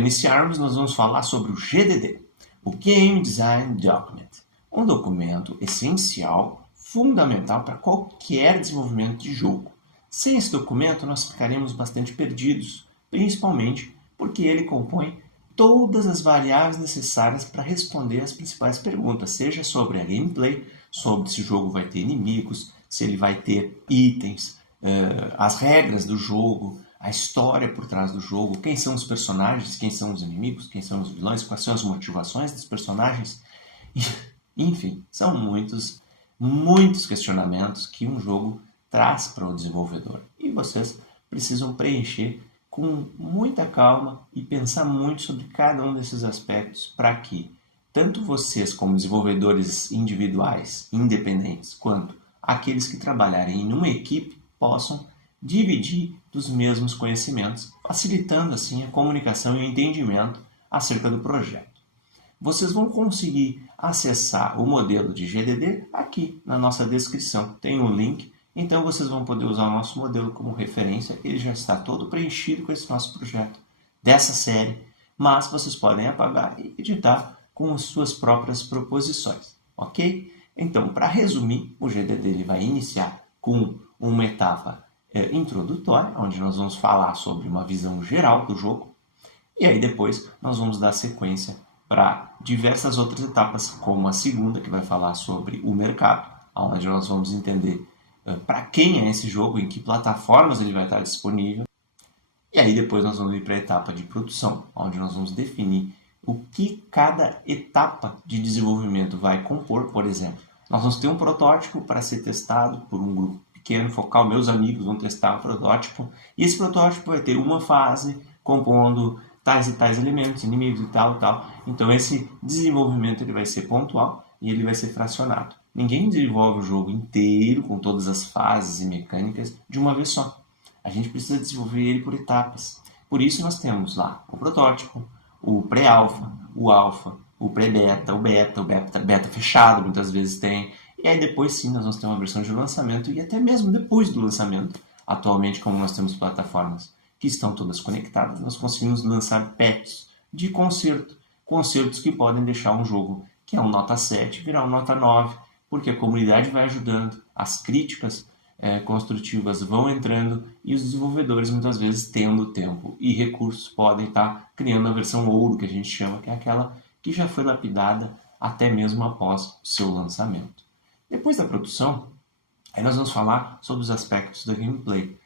iniciarmos, nós vamos falar sobre o GDD, o Game Design Document, um documento essencial, fundamental para qualquer desenvolvimento de jogo. Sem esse documento, nós ficaremos bastante perdidos, principalmente porque ele compõe todas as variáveis necessárias para responder às principais perguntas, seja sobre a gameplay, sobre se o jogo vai ter inimigos, se ele vai ter itens, as regras do jogo, a história por trás do jogo, quem são os personagens, quem são os inimigos, quem são os vilões, quais são as motivações dos personagens. Enfim, são muitos questionamentos que um jogo traz para o desenvolvedor. E vocês precisam preencher com muita calma e pensar muito sobre cada um desses aspectos para que tanto vocês como desenvolvedores individuais, independentes, quanto aqueles que trabalharem em uma equipe possam dividir dos mesmos conhecimentos, facilitando assim a comunicação e o entendimento acerca do projeto. Vocês vão conseguir acessar o modelo de GDD aqui na nossa descrição. Tem um link, então vocês vão poder usar o nosso modelo como referência. Ele já está todo preenchido com esse nosso projeto dessa série, mas vocês podem apagar e editar com as suas próprias proposições, ok? Então, para resumir, o GDD ele vai iniciar com uma etapa introdutória, onde nós vamos falar sobre uma visão geral do jogo, e aí depois nós vamos dar sequência para diversas outras etapas, como a segunda, que vai falar sobre o mercado, onde nós vamos entender para quem é esse jogo, em que plataformas ele vai estar disponível, e aí depois nós vamos ir para a etapa de produção, onde nós vamos definir o que cada etapa de desenvolvimento vai compor. Por exemplo, nós vamos ter um protótipo para ser testado por um grupo pequeno, focal, meus amigos vão testar o protótipo, e esse protótipo vai ter uma fase compondo tais e tais elementos, inimigos e tal. Então esse desenvolvimento ele vai ser pontual e ele vai ser fracionado. Ninguém desenvolve o jogo inteiro com todas as fases e mecânicas de uma vez só. A gente precisa desenvolver ele por etapas. Por isso nós temos lá o protótipo, o pré-alfa, o pré-beta, o beta fechado, muitas vezes tem. E aí depois sim nós vamos ter uma versão de lançamento e até mesmo depois do lançamento. Atualmente, como nós temos plataformas que estão todas conectadas, nós conseguimos lançar patches de concertos que podem deixar um jogo que é um nota 7 virar um nota 9, porque a comunidade vai ajudando, as críticas construtivas vão entrando e os desenvolvedores muitas vezes tendo tempo e recursos podem estar criando a versão ouro, que a gente chama, que é aquela que já foi lapidada até mesmo após o seu lançamento. Depois da produção, aí nós vamos falar sobre os aspectos da gameplay.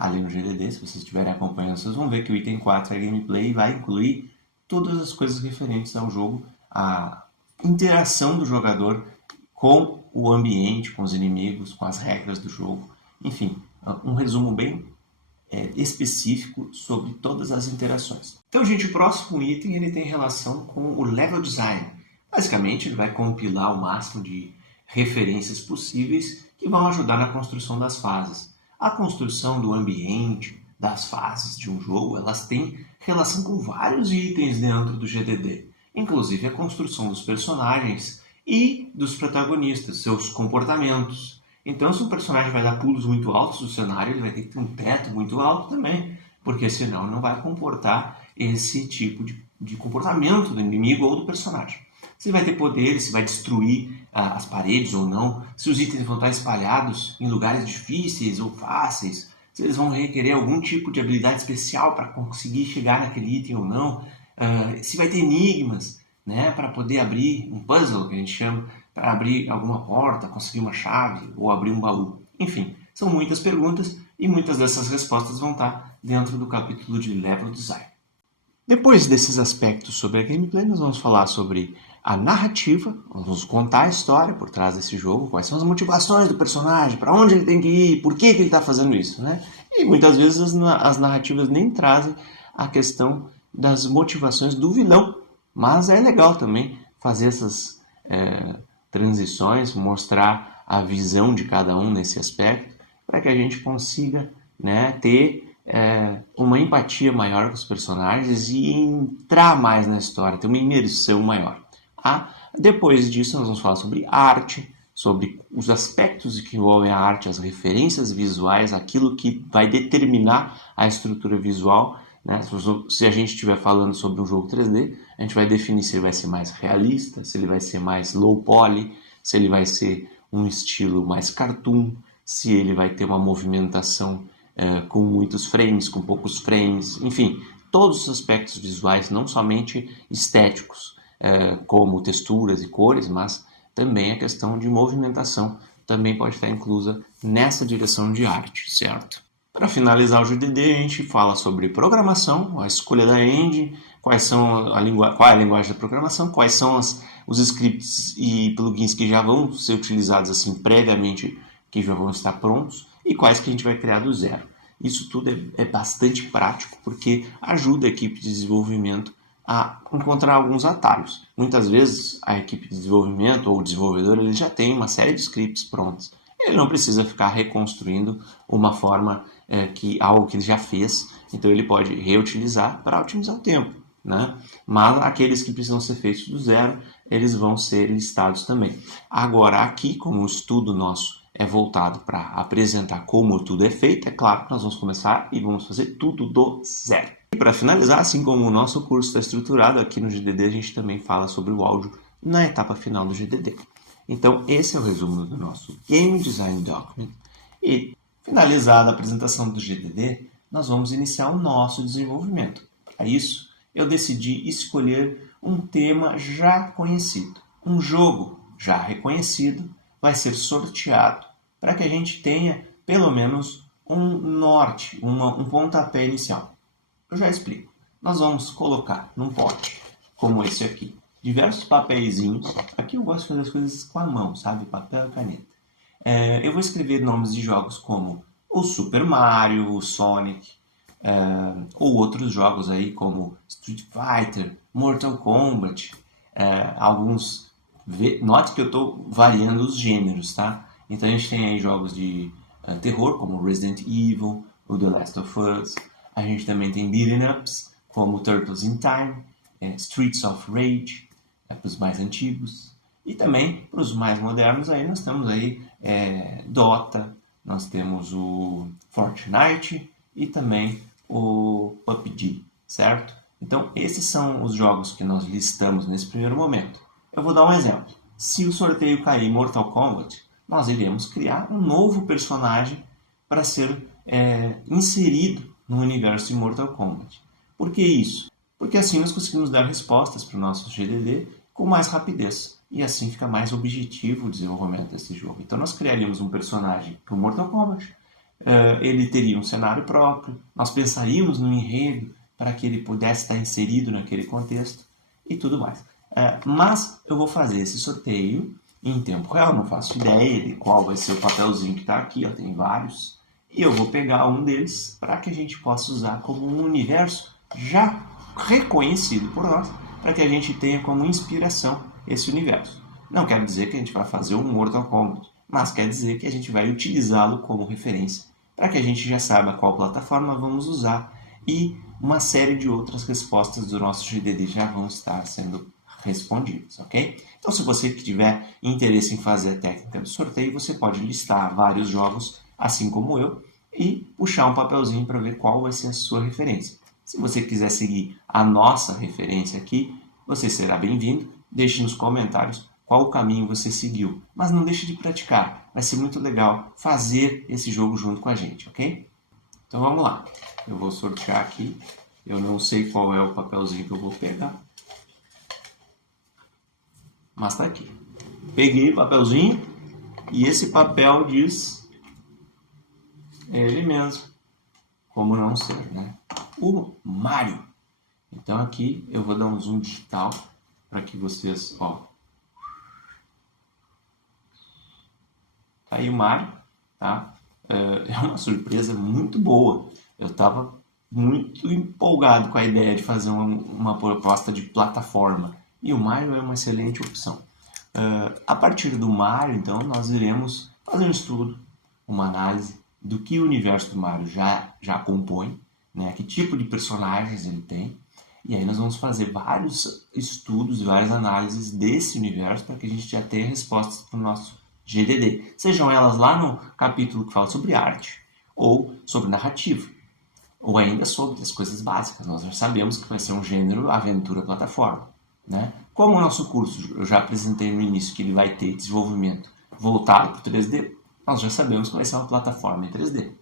Ali no GDD, se vocês estiverem acompanhando, vocês vão ver que o item 4 é gameplay e vai incluir todas as coisas referentes ao jogo, a interação do jogador com o ambiente, com os inimigos, com as regras do jogo. Enfim, um resumo bem específico sobre todas as interações. Então, gente, o próximo item ele tem relação com o level design. Basicamente, ele vai compilar o máximo de referências possíveis que vão ajudar na construção das fases. A construção do ambiente, das fases de um jogo, elas têm relação com vários itens dentro do GDD, inclusive a construção dos personagens e dos protagonistas, seus comportamentos. Então, se um personagem vai dar pulos muito altos no cenário, ele vai ter que ter um teto muito alto também, porque senão não vai comportar esse tipo de comportamento do inimigo ou do personagem. Se ele vai ter poderes, se vai destruir as paredes ou não, se os itens vão estar espalhados em lugares difíceis ou fáceis, se eles vão requerer algum tipo de habilidade especial para conseguir chegar naquele item ou não, se vai ter enigmas, para poder abrir um puzzle, que a gente chama, para abrir alguma porta, conseguir uma chave ou abrir um baú. Enfim, são muitas perguntas e muitas dessas respostas vão estar dentro do capítulo de Level Design. Depois desses aspectos sobre a gameplay, nós vamos falar sobre a narrativa, vamos contar a história por trás desse jogo, quais são as motivações do personagem, para onde ele tem que ir, por que ele está fazendo isso, E muitas vezes as narrativas nem trazem a questão das motivações do vilão, mas é legal também fazer essas transições, mostrar a visão de cada um nesse aspecto, para que a gente consiga ter uma empatia maior com os personagens e entrar mais na história, ter uma imersão maior. Depois disso, nós vamos falar sobre arte, sobre os aspectos que envolvem a arte, as referências visuais, aquilo que vai determinar a estrutura visual né? Se a gente estiver falando sobre um jogo 3D, a gente vai definir se ele vai ser mais realista, se ele vai ser mais low poly, se ele vai ser um estilo mais cartoon, se ele vai ter uma movimentação com muitos frames, com poucos frames, enfim, todos os aspectos visuais, não somente estéticos, como texturas e cores, mas também a questão de movimentação também pode estar inclusa nessa direção de arte, certo? Para finalizar o GDD, a gente fala sobre programação, a escolha da engine, qual é a linguagem da programação, quais são os scripts e plugins que já vão ser utilizados assim previamente, que já vão estar prontos, e quais que a gente vai criar do zero. Isso tudo é bastante prático, porque ajuda a equipe de desenvolvimento a encontrar alguns atalhos. Muitas vezes a equipe de desenvolvimento ou o desenvolvedor ele já tem uma série de scripts prontos. Ele não precisa ficar reconstruindo uma forma algo que ele já fez, então ele pode reutilizar para otimizar o tempo, né? Mas aqueles que precisam ser feitos do zero, eles vão ser listados também. Agora aqui, como o estudo nosso é voltado para apresentar como tudo é feito, é claro que nós vamos começar e vamos fazer tudo do zero. E para finalizar, assim como o nosso curso está estruturado, aqui no GDD a gente também fala sobre o áudio na etapa final do GDD. Então, esse é o resumo do nosso Game Design Document. E, finalizada a apresentação do GDD, nós vamos iniciar o nosso desenvolvimento. Para isso, eu decidi escolher um tema já conhecido. Um jogo já reconhecido vai ser sorteado para que a gente tenha, pelo menos, um norte, um pontapé inicial. Eu já explico. Nós vamos colocar num pote, como esse aqui, diversos papeizinhos. Aqui eu gosto de fazer as coisas com a mão, sabe? Papel e caneta. Eu vou escrever nomes de jogos como o Super Mario, o Sonic, ou outros jogos aí como Street Fighter, Mortal Kombat, alguns... Note que eu estou variando os gêneros, tá? Então a gente tem aí jogos de terror como Resident Evil, o The Last of Us. A gente também tem beat'em ups como Turtles in Time, Streets of Rage, para os mais antigos. E também para os mais modernos aí nós temos aí Dota, nós temos o Fortnite e também o PUBG, certo? Então esses são os jogos que nós listamos nesse primeiro momento. Eu vou dar um exemplo. Se o sorteio cair em Mortal Kombat, nós iremos criar um novo personagem para ser inserido no universo de Mortal Kombat. Por que isso? Porque assim nós conseguimos dar respostas para o nosso GDD com mais rapidez. E assim fica mais objetivo o desenvolvimento desse jogo. Então nós criaríamos um personagem para o Mortal Kombat, ele teria um cenário próprio, nós pensaríamos no enredo para que ele pudesse estar inserido naquele contexto e tudo mais. Mas eu vou fazer esse sorteio em tempo real, não faço ideia de qual vai ser o papelzinho que está aqui, tem vários. E eu vou pegar um deles para que a gente possa usar como um universo já reconhecido por nós, para que a gente tenha como inspiração esse universo. Não quer dizer que a gente vai fazer um Mortal Kombat, mas quer dizer que a gente vai utilizá-lo como referência, para que a gente já saiba qual plataforma vamos usar e uma série de outras respostas do nosso GDD já vão estar sendo respondidas, ok? Então, se você tiver interesse em fazer a técnica do sorteio, você pode listar vários jogos, assim como eu, e puxar um papelzinho para ver qual vai ser a sua referência. Se você quiser seguir a nossa referência aqui, você será bem-vindo. Deixe nos comentários qual o caminho você seguiu. Mas não deixe de praticar. Vai ser muito legal fazer esse jogo junto com a gente, ok? Então vamos lá. Eu vou sortear aqui. Eu não sei qual é o papelzinho que eu vou pegar. Mas tá aqui. Peguei o papelzinho e esse papel diz ele mesmo. Como não ser, né? O Mario. Então aqui eu vou dar um zoom digital para que vocês, ó. Tá aí o Mario, tá? É uma surpresa muito boa. Eu estava muito empolgado com a ideia de fazer uma proposta de plataforma. E o Mario é uma excelente opção. A partir do Mario, então, nós iremos fazer um estudo, uma análise do que o universo do Mario já compõe, né? Que tipo de personagens ele tem. E aí nós vamos fazer vários estudos e várias análises desse universo para que a gente já tenha respostas para o nosso GDD. Sejam elas lá no capítulo que fala sobre arte ou sobre narrativa. ou ainda sobre as coisas básicas. Nós já sabemos que vai ser um gênero aventura plataforma, né? Como o nosso curso, eu já apresentei no início que ele vai ter desenvolvimento voltado para o 3D, nós já sabemos que vai ser uma plataforma em 3D.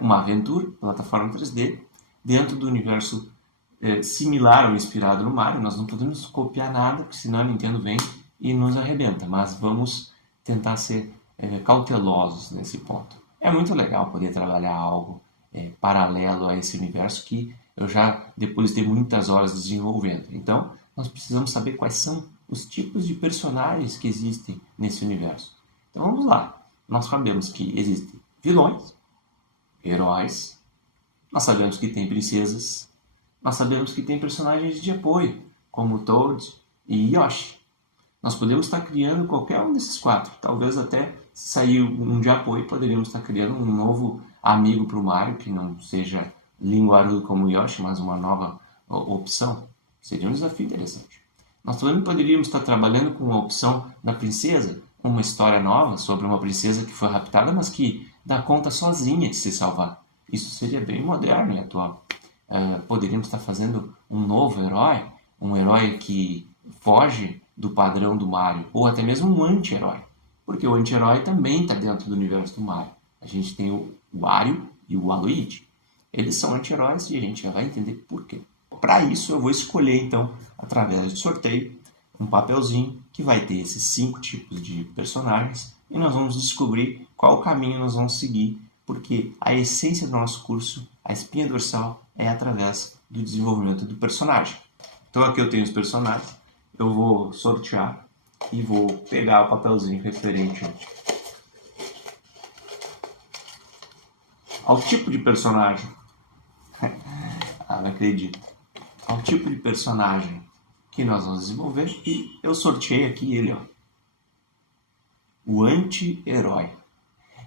Uma aventura, plataforma 3D, dentro do universo similar ou inspirado no Mario. Nós não podemos copiar nada, porque senão a Nintendo vem e nos arrebenta, mas vamos tentar ser cautelosos nesse ponto. É muito legal poder trabalhar algo paralelo a esse universo que eu já depositei muitas horas desenvolvendo. Então, nós precisamos saber quais são os tipos de personagens que existem nesse universo. Então vamos lá. Nós sabemos que existem vilões, heróis, nós sabemos que tem princesas, nós sabemos que tem personagens de apoio, como Toad e Yoshi. Nós podemos estar criando qualquer um desses 4. Talvez até, se sair um de apoio, poderíamos estar criando um novo amigo para o Mario, que não seja linguarudo como o Yoshi, mas uma nova opção. Seria um desafio interessante. Nós também poderíamos estar trabalhando com a opção da princesa, uma história nova sobre uma princesa que foi raptada, mas que dá conta sozinha de se salvar. Isso seria bem moderno e atual. Poderíamos estar fazendo um novo herói, um herói que foge do padrão do Mario, ou até mesmo um anti-herói, porque o anti-herói também está dentro do universo do Mario. A gente tem o Wario e o Waluigi. Eles são anti-heróis e a gente já vai entender por quê. Para isso eu vou escolher então, através de sorteio, um papelzinho que vai ter esses 5 tipos de personagens e nós vamos descobrir qual caminho nós vamos seguir, porque a essência do nosso curso, a espinha dorsal, é através do desenvolvimento do personagem. Então aqui eu tenho os personagens, eu vou sortear e vou pegar o papelzinho referente ao tipo de personagem. Não acredito. Ao tipo de personagem que nós vamos desenvolver e eu sorteei aqui ele, ó. O anti-herói.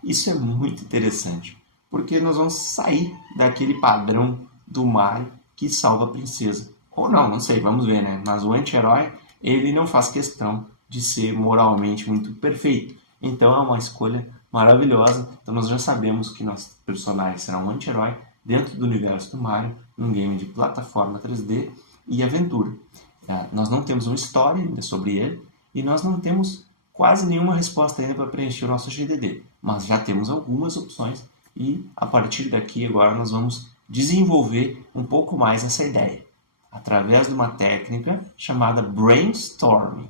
Isso é muito interessante, porque nós vamos sair daquele padrão do Mario que salva a princesa. Ou não, não sei, vamos ver, né? Mas o anti-herói, ele não faz questão de ser moralmente muito perfeito. Então é uma escolha maravilhosa. Então nós já sabemos que nosso personagem será um anti-herói dentro do universo do Mario, num game de plataforma 3D e aventura. Nós não temos uma história ainda sobre ele e nós não temos quase nenhuma resposta ainda para preencher o nosso GDD, mas já temos algumas opções e a partir daqui agora nós vamos desenvolver um pouco mais essa ideia, através de uma técnica chamada brainstorming.